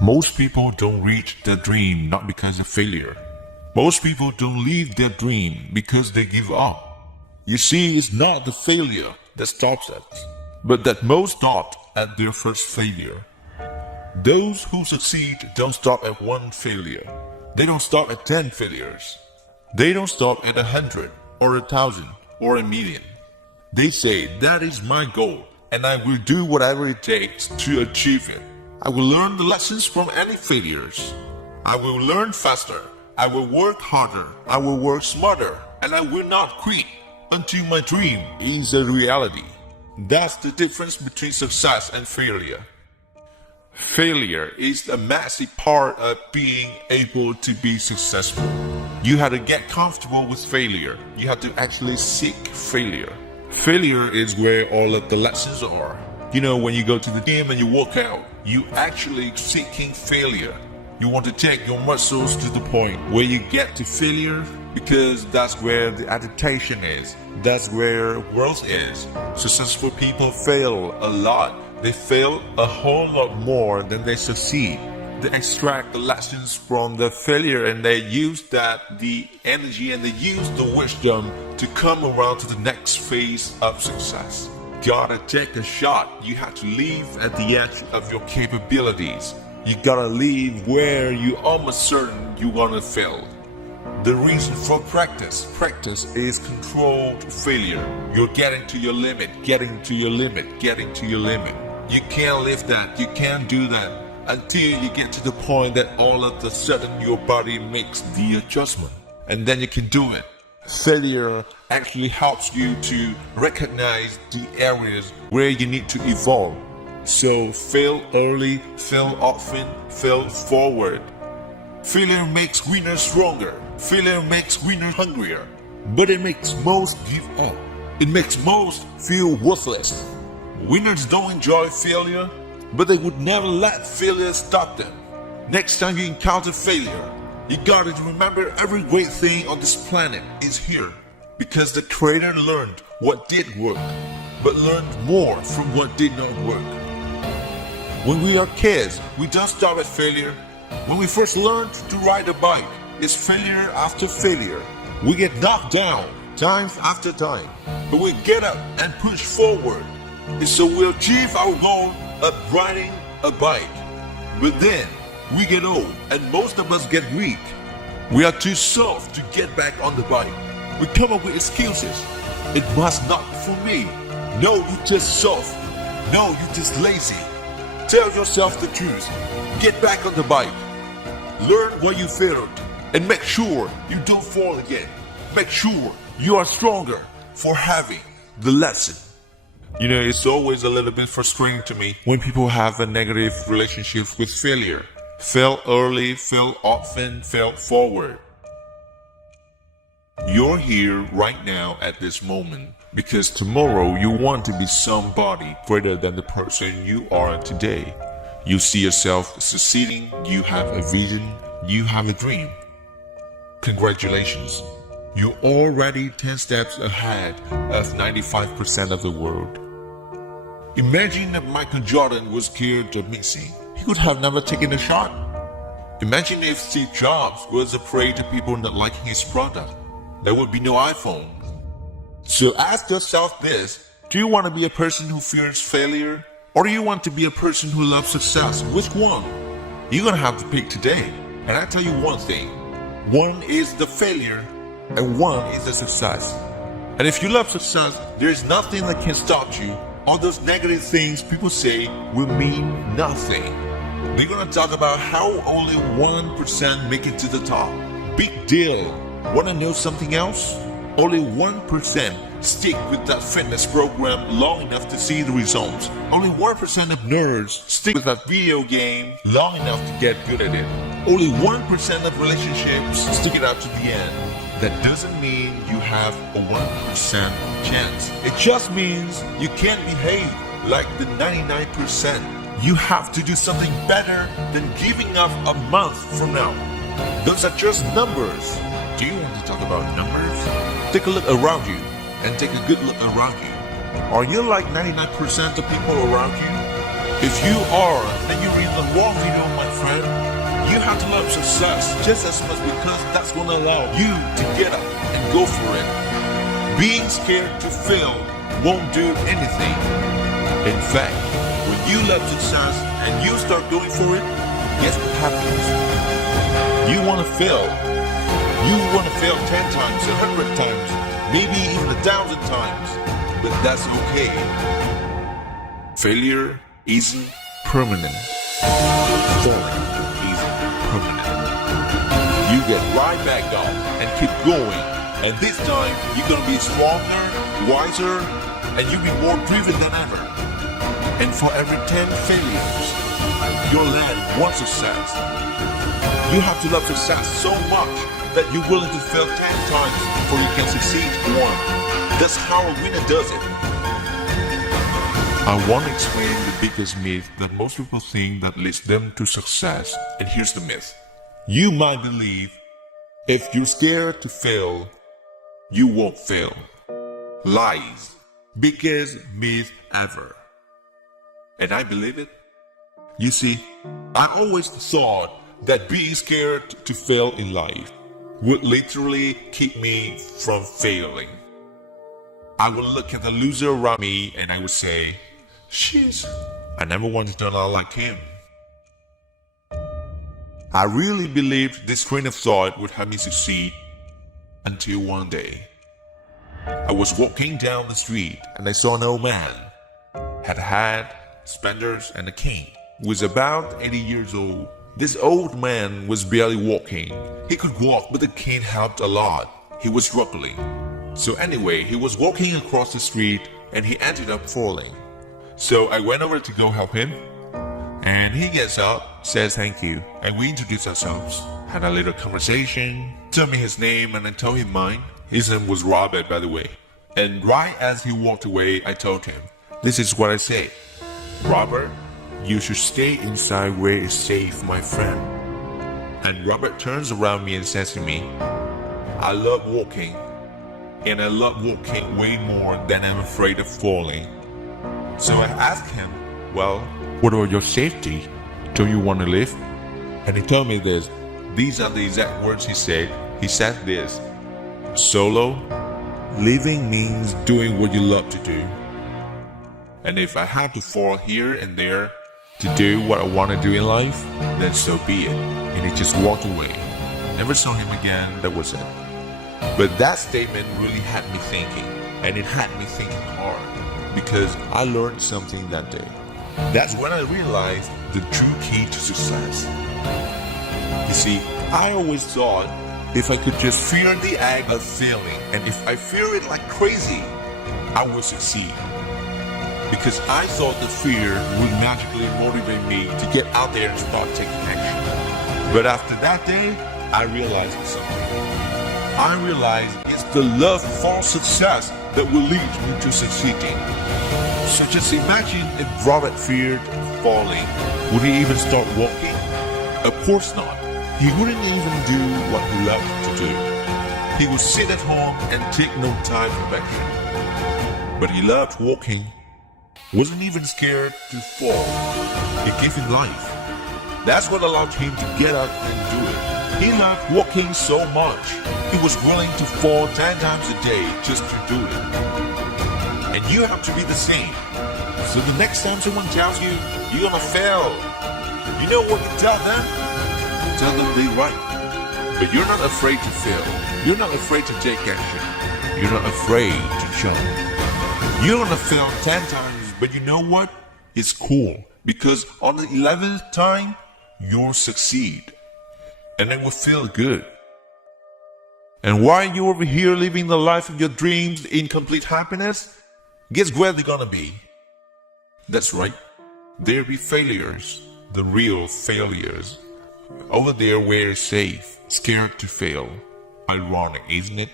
Most people don't reach their dream not because of failure. Most people don't leave their dream because they give up. You see, it's not the failure that stops us, but that most stop at their first failure. Those who succeed don't stop at one failure. They don't stop at 10 failures. They don't stop at 100 or 1,000 or 1,000,000. They say, that is my goal, and I will do whatever it takes to achieve it. I will learn the lessons from any failures. I will learn faster. I will work harder. I will work smarter. And I will not quit until my dream is a reality. That's the difference between success and failure. Failure is a massive part of being able to be successful. You have to get comfortable with failure. You have to actually seek failure. Failure is where all of the lessons are. You know, when you go to the gym and you work out, you actually seeking failure. You want to take your muscles to the point where you get to failure, because that's where the adaptation is. That's where growth is. Successful people fail a lot. They fail a whole lot more than they succeed. They extract the lessons from the failure and they use the energy and they use the wisdom to come around to the next phase of success. Gotta take a shot. You have to leave at the edge of your capabilities. You gotta leave where you almost certain you're gonna fail. The reason for practice is controlled failure. You're getting to your limit, getting to your limit, getting to your limit. You can't lift that, you can't do that until you get to the point that all of a sudden your body makes the adjustment. And then you can do it. Failure actually helps you to recognize the areas where you need to evolve. So fail early, fail often, fail forward. Failure makes winners stronger. Failure makes winners hungrier. But it makes most give up. It makes most feel worthless. Winners don't enjoy failure, but they would never let failure stop them. Next time you encounter failure, you gotta remember every great thing on this planet is here. Because the Creator learned what did work, but learned more from what did not work. When we are kids, we don't stop at failure. When we first learned to ride a bike, it's failure after failure. We get knocked down time after time, but we get up and push forward. And so we achieve our goal of riding a bike. But then we get old and most of us get weak. We are too soft to get back on the bike. We come up with excuses. It must not be for me. No, you're just soft. No, you're just lazy. Tell yourself the truth. Get back on the bike. Learn what you failed and make sure you don't fall again. Make sure you are stronger for having the lesson. You know, it's always a little bit frustrating to me when people have a negative relationship with failure. Fail early, fail often, fail forward. You're here right now at this moment because tomorrow you want to be somebody greater than the person you are today. You see yourself succeeding, you have a vision, you have a dream. Congratulations. You're already 10 steps ahead of 95% of the world. Imagine if Michael Jordan was scared of missing. He would have never taken a shot. Imagine if Steve Jobs was afraid of people not liking his product. There would be no iPhone. So ask yourself this: do you want to be a person who fears failure? Or do you want to be a person who loves success? Which one? You're gonna have to pick today. And I tell you one thing. One is the failure and one is the success. And if you love success, there's nothing that can stop you. All those negative things people say will mean nothing. They're gonna talk about how only 1% make it to the top. Big deal. Wanna know something else? Only 1% stick with that fitness program long enough to see the results. Only 1% of nerds stick with that video game long enough to get good at it. Only 1% of relationships stick it out to the end. That doesn't mean you have a 1% chance. It just means you can't behave like the 99%. You have to do something better than giving up a month from now. Those are just numbers. Do you want to talk about numbers? Take a look around you and take a good look around you. Are you like 99% of people around you? If you are and you're in the wrong video, my friend, you have to love success just as much because that's going to allow you to get up and go for it. Being scared to fail won't do anything. In fact, when you love success and you start going for it, guess what happens? You want to fail. You want to fail 10 times, 100 times, maybe even 1,000 times. But that's okay. Failure isn't permanent. Falling isn't permanent. You get right back up and keep going. And this time, you're going to be stronger, wiser, and you'll be more driven than ever. And for every 10 failures, you'll land one success. You have to love success so much that you're willing to fail 10 times before you can succeed one. That's how a winner does it. I want to explain the biggest myth that most people think that leads them to success. And here's the myth. You might believe if you're scared to fail, you won't fail. Lies. Biggest myth ever. And I believe it. You see, I always thought that being scared to fail in life would literally keep me from failing. I would look at the loser around me and I would say, "Jeez, I never wanted to turn out like him." I really believed this train of thought would help me succeed until one day. I was walking down the street and I saw an old man. Had a hat, suspenders, and a cane. Was about 80 years old. This old man was barely walking. He could walk, but the cane helped a lot. He was struggling. So anyway, he was walking across the street and he ended up falling. So I went over to go help him. And he gets up, says thank you, and we introduced ourselves. Had a little conversation, told me his name and I told him mine. His name was Robert, by the way. And right as he walked away, I told him, this is what I say. Robert, you should stay inside where it's safe, my friend. And Robert turns around me and says to me, I love walking. And I love walking way more than I'm afraid of falling. So I asked him, well, what about your safety? Don't you want to live? And he told me this. These are the exact words he said. He said this. Solo, living means doing what you love to do. And if I have to fall here and there to do what I want to do in life, then so be it. And he just walked away. Never saw him again, that was it. But that statement really had me thinking. And it had me thinking hard. Because I learned something that day. That's when I realized the true key to success. You see, I always thought if I could just fear the act of failing, and if I fear it like crazy, I would succeed. Because I thought the fear would magically motivate me to get out there and start taking action. But after that day, I realized something. I realized it's the love for success that will lead me to succeeding. So just imagine if Robert feared falling. Would he even start walking? Of course not. He wouldn't even do what he loved to do. He would sit at home and take no time for action. But he loved walking. Wasn't even scared to fall. It gave him life. That's what allowed him to get up and do it. He loved walking so much. He was willing to fall 10 times a day just to do it. And you have to be the same. So the next time someone tells you you're gonna fail, you know what you tell them? Tell them they're right. But you're not afraid to fail. You're not afraid to take action. You're not afraid to jump. You're gonna fail 10 times, but you know what? It's cool. Because on the 11th time, you'll succeed. And it will feel good. And while you're over here living the life of your dreams in complete happiness, guess where they're gonna be? That's right. There'll be failures. The real failures. Over there where it's safe. Scared to fail. Ironic, isn't it?